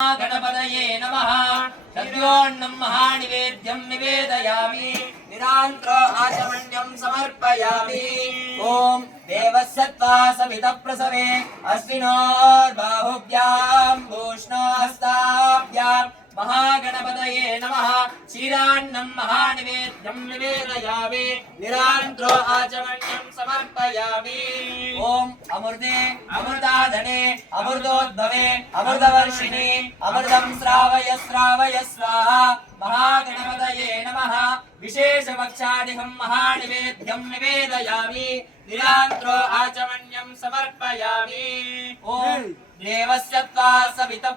गणपतये नमः। सद्योऽन्नं महानिवेद्यं निवेदयामि। निरान्त्रो आचमन्यं समर्पयामि। ॐ देवस्सत्त्वा सवितप्रसवे अश्विनोर्बाहुभ्यां भूष्णोहस्ताभ्यां महागणपतये नमः। क्षीरान्नं महानिवेद्यं निवेदयामि। निरान्त्रो आचमन्यं समर्पयामि। ॐ अमृते अमृताधने अमृतोद्भवे अमृतवर्षिणे अमृतं श्रावय श्रावय स्वाहा। महागणपतये नमः। विशेषभक्षादिकं महानिवेद्यं निवेदयामि। निरान्त्रो आचमन्यं समर्पयामि। ॐ देवस्य त्वा सवितः